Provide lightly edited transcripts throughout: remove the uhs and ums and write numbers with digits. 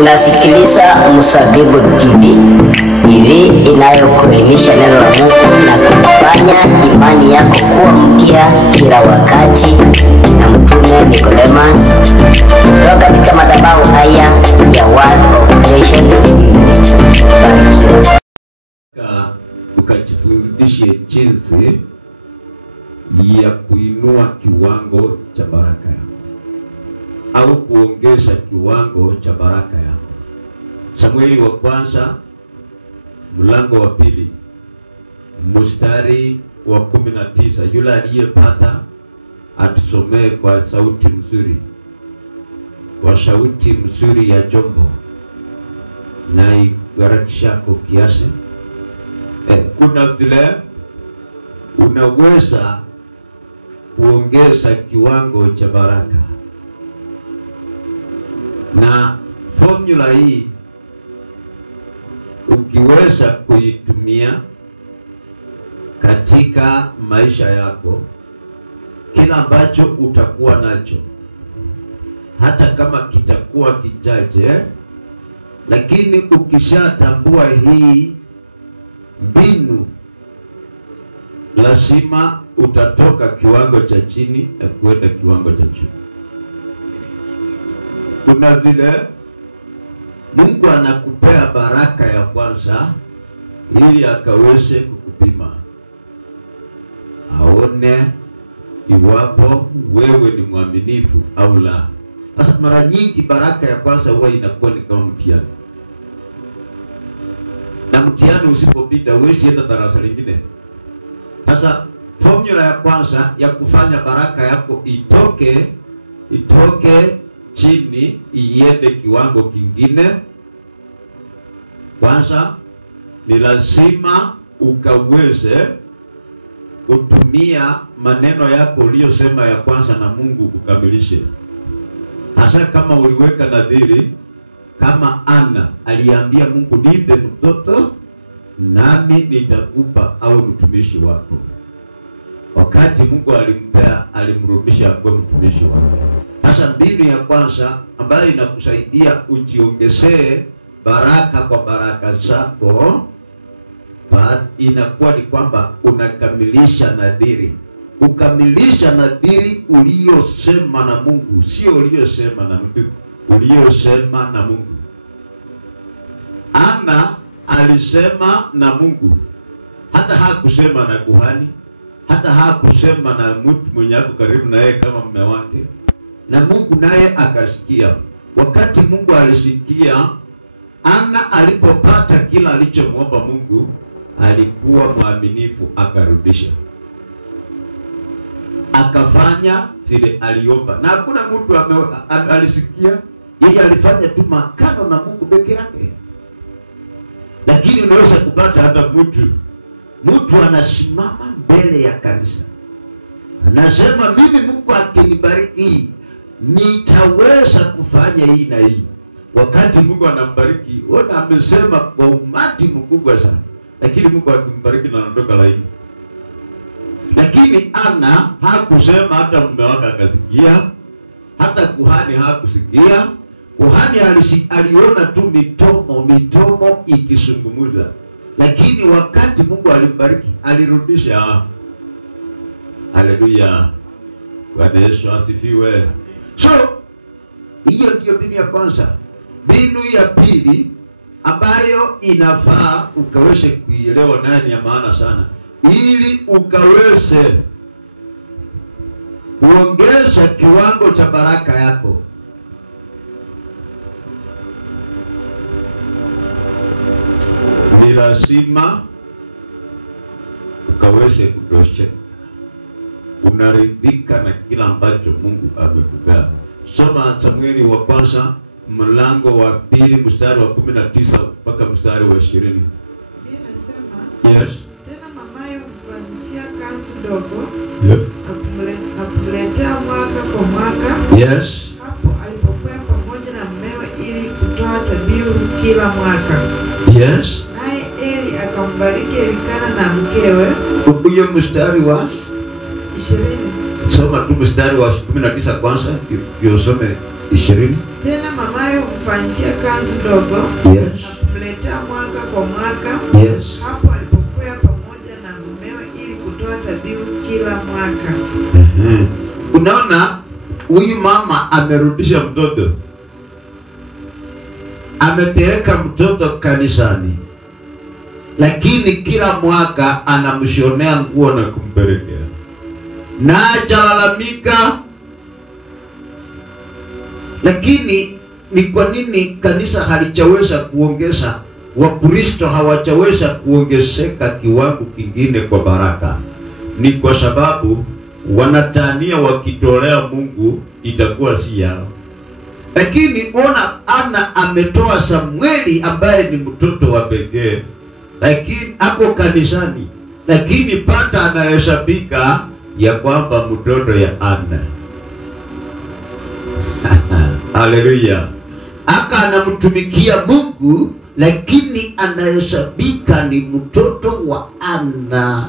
Unasikiliza Mswadibu TV inayokuelimisha neno la Mungu na kufanya imani yako kuwa mpya kila wakati, na mtume Nicodemus kutoka katika madhabahu haya ya Word of Creation Ministry. Ukajifundishe jinsi ya kuinua kiwango cha baraka yako au kuongeza kiwango cha baraka yako. Samueli wa kwanza mlango wa 2 mstari wa 19. Yule aliyepata atusomee kwa sauti mzuri, kwa sauti mzuri ya jombo na igarakishako kiasi. Kuna vile unaweza kuongeza kiwango cha baraka, na formula hii ukiweza kuitumia katika maisha yako, kila ambacho utakuwa nacho, hata kama kitakuwa kichache, lakini ukishatambua hii mbinu, lazima utatoka kiwango cha chini na kuenda kiwango cha juu. Kuna vile Mungu anakupea baraka ya kwanza ili akaweze kukupima, aone iwapo wewe ni mwaminifu au la. Sasa mara nyingi baraka ya kwanza huwa inakuwa ni kama mtihani, na mtihani usipopita huwezi enda darasa lingine. Sasa formula ya kwanza ya kufanya baraka yako itoke chini iende kiwango kingine, kwanza ni lazima ukaweze kutumia maneno yako uliyosema ya kwanza na Mungu kukamilishe. Hasa kama uliweka nadhiri, kama Ana aliambia Mungu, nipe mtoto nami nitakupa awe mtumishi wako. Wakati Mungu alimpea, alimrudisha kwa mtumishi wako. Sasa mbinu ya kwanza ambayo inakusaidia ujiongezee baraka kwa baraka zako, inakuwa ni kwamba unakamilisha nadhiri. Ukamilisha nadhiri uliyosema na Mungu, sio uliyosema na mtu, uliyosema na Mungu. Ana alisema na Mungu, hata hakusema na kuhani, hata hakusema na mtu mwenye ako karibu na yeye kama mume wake, na Mungu naye akasikia. Wakati Mungu alisikia, Ana alipopata kila alichomwomba Mungu, alikuwa mwaminifu, akarudisha, akafanya vile aliomba. Na hakuna mtu alisikia, yeye alifanya tu makano na Mungu peke yake. Lakini unaweza kupata hata mtu anasimama mbele ya kanisa, anasema mimi Mungu akinibariki nitaweza kufanya hii na hii. Wakati Mungu anambariki, ona amesema kwa umati mkubwa sana, lakini Mungu akimbariki na anatoka laini. Lakini Ana hakusema, hata mume wake akasikia, hata kuhani hakusikia. Kuhani aliona tu mitomo ikisungumuza, lakini wakati Mungu alimbariki, alirudisha. Haleluya, Bwana Yesu asifiwe. So hiyo ndio mbinu ya kwanza. Mbinu ya pili ambayo inafaa ukaweze kuielewa, nayo ni ya maana sana, ili ukaweze kuongeza kiwango cha baraka yako, ni lazima ukaweze kutosheka, unaridhika na kila ambacho Mungu amekupea. Soma Samueli wa kwanza mlango wa 2 mstari wa 19 mpaka mstari wa 20. Yes. Tena mamayo mfanyisia kanzu dogo, Yep. na kumletea mwaka kwa mwaka. Yes. Hapo alipokuwa pamoja na mmewe ili kutoa dhabihu kila mwaka. Yes. Naye Eli akambariki Elikana na mkewe. Huyo mstari wa 20. Soma tu mstari wa 19 kwanza, usome 20. Tena mamaye humfanyishia kanzu dogo, Yes. na kumletea mwaka kwa mwaka. Yes. Hapo alipokuwa pamoja na mumewe ili kutoa dhabihu kila mwaka. Unaona, huyu mama amerudisha mtoto, amepeleka mtoto kanisani, lakini kila mwaka anamshonea nguo na kumpelekea, na hajalalamika. Lakini ni kwa nini kanisa halijaweza kuongeza, Wakristo hawajaweza kuongezeka kiwango kingine kwa baraka? Ni kwa sababu wanatania wakitolea Mungu itakuwa si yao. Lakini ona, Ana ametoa Samueli ambaye ni mtoto wa pekee, lakini ako kanisani, lakini pata anahesabika ya kwamba mtoto ya Ana. Haleluya. Aka anamtumikia Mungu, lakini anahesabika ni mtoto wa Ana.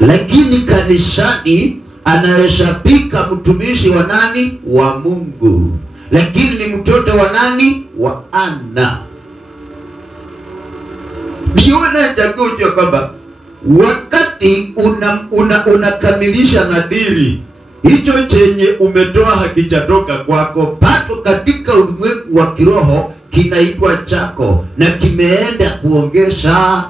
Lakini kanisani anahesabika mtumishi wa nani? Wa Mungu. Lakini ni mtoto wa nani? Wa Ana. Ndio natakuja kwamba wakati unakamilisha nadiri, hicho chenye umetoa hakijatoka kwako, bado katika ulimwengu wa kiroho kinaitwa chako na kimeenda kuongeza.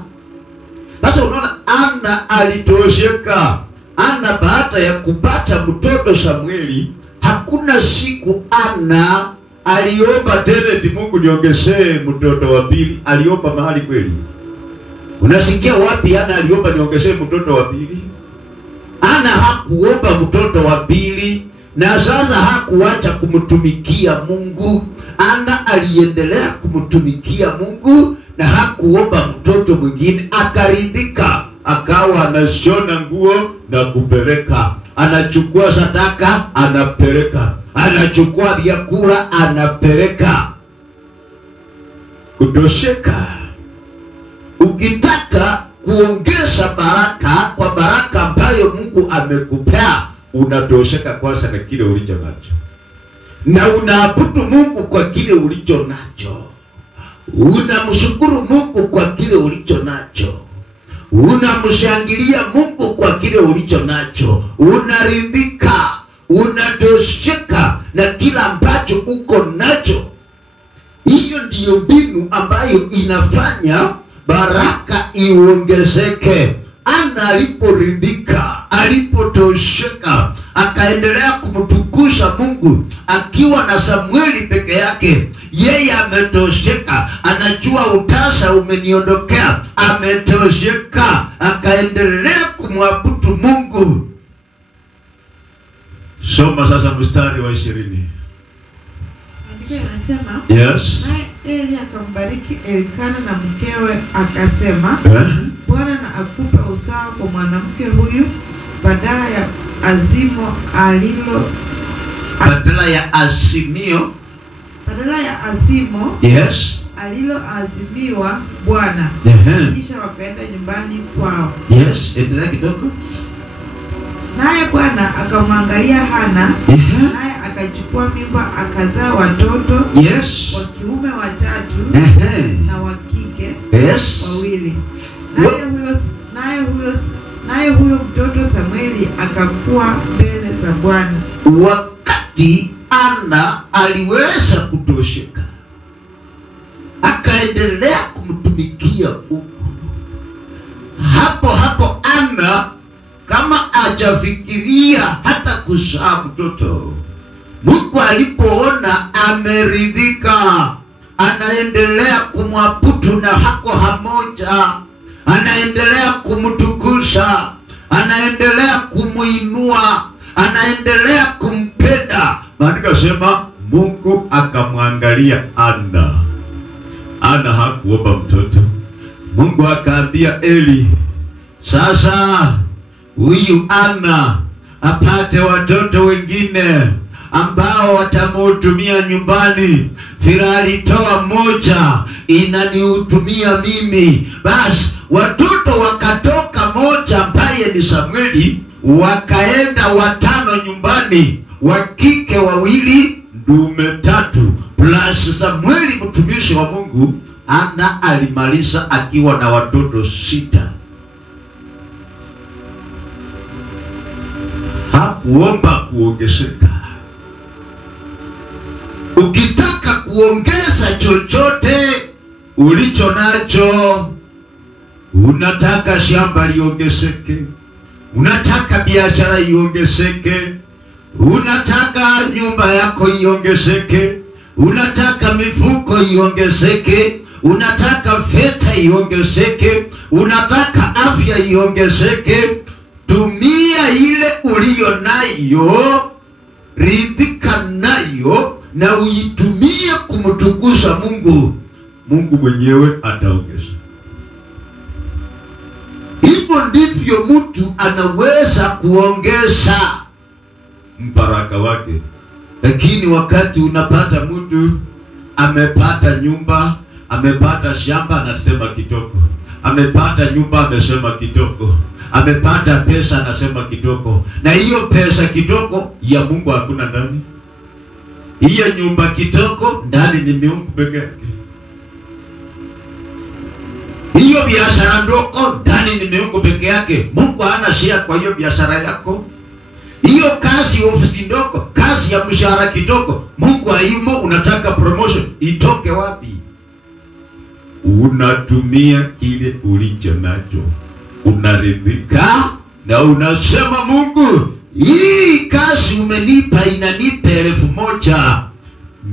Sasa unaona, Ana alitosheka. Ana baada ya kupata mtoto Samueli, hakuna siku Ana aliomba tena Mungu niongezee mtoto wa pili. Aliomba mahali kweli? Unasikia wapi Ana aliomba niongezee mtoto wa pili? Ana hakuomba mtoto wa pili, na sasa hakuacha kumtumikia Mungu. Ana aliendelea kumtumikia Mungu na hakuomba mtoto mwingine. Akaridhika, akawa anashona nguo na kupeleka, anachukua sadaka anapeleka, anachukua vyakula anapeleka. Kutosheka. Ukitaka kuongeza baraka kwa baraka ambayo Mungu amekupea, unatosheka kwanza na kile ulicho nacho, na unaabudu Mungu kwa kile ulicho nacho, unamshukuru Mungu kwa kile ulicho nacho, unamshangilia Mungu kwa kile ulicho nacho, unaridhika, unatosheka na kila ambacho uko nacho. Hiyo ndiyo mbinu ambayo inafanya baraka iongezeke. Ana aliporidhika, alipotosheka, akaendelea kumtukuza Mungu akiwa na Samueli peke yake. Yeye ametosheka, anajua utasa umeniondokea, ametosheka, akaendelea kumwabudu Mungu. Soma sasa mstari wa 20. Anasema, yes. Naye Eli akambariki Elikana na mkewe, akasema, Bwana na akupe usawa kwa mwanamke huyu, badala ya azimo yes, aliloazimiwa Bwana. Kisha wakaenda nyumbani kwao. Yes, endelea kidogo. Naye Bwana akamwangalia Hana, naye akachukua mimba, akazaa watoto, yes, wa kiume 3 na wa kike, yes, 2. Naye huyo mtoto Samueli akakuwa mbele za Bwana. Wakati Ana aliweza kutosheka, akaendelea kumtumikia Mungu, hapo Ana kama hajafikiria hata kuzaa mtoto, Mungu alipoona ameridhika, anaendelea kumwabudu na hako hamoja, anaendelea kumtukuza, anaendelea kumuinua, anaendelea kumpenda. Maandiko sema Mungu akamwangalia Ana. Ana hakuomba mtoto. Mungu akaambia Eli, sasa huyu Ana apate watoto wengine ambao watamuhudumia nyumbani. Vile alitoa moja, inanihutumia mimi. Basi watoto wakatoka moja ambaye ni Samueli, wakaenda 5 nyumbani, wa kike 2, ndume 3 plus Samueli mtumishi wa Mungu. Ana alimaliza akiwa na watoto 6. Hakuomba kuongezeka. Ukitaka kuongeza chochote ulicho nacho, unataka shamba liongezeke, unataka biashara iongezeke, unataka nyumba yako iongezeke, unataka mifuko iongezeke, unataka fedha iongezeke, unataka afya iongezeke, tumia ile uliyo nayo, ridhika nayo na uitumie kumtukuza Mungu. Mungu mwenyewe ataongeza. Hivyo ndivyo mtu anaweza kuongeza mbaraka wake. Lakini wakati unapata mtu amepata nyumba, amepata shamba, anasema kidogo, amepata nyumba, amesema kidogo, amepata pesa, anasema kidogo, na hiyo pesa kidogo ya Mungu hakuna ndani. Hiyo nyumba kidogo ndani ni Mungu peke yake. Hiyo biashara ndogo ndani ni Mungu peke yake. Mungu hana share kwa hiyo biashara yako. Hiyo kazi ofisi ndogo, kazi ya mshahara kidogo, Mungu hayumo. Unataka promotion, itoke wapi? Unatumia kile ulicho nacho, unaridhika na unasema, Mungu, hii kazi umenipa inanipa 1,000,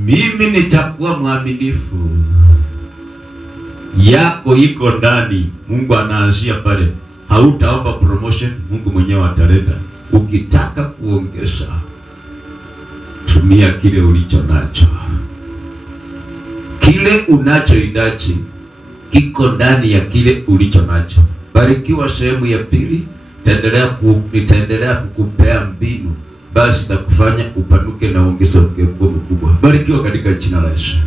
mimi nitakuwa mwaminifu. Yako iko ndani. Mungu anaanzia pale. Hautaomba promotion, Mungu mwenyewe ataleta. Ukitaka kuongeza, tumia kile ulicho nacho. Kile unachohitaji kiko ndani ya kile ulicho nacho. Barikiwa sehemu ya pili. Nitaendelea kukupea mbinu basi na kufanya upanuke na ongezeke kubwa. Barikiwa katika jina la Yesu.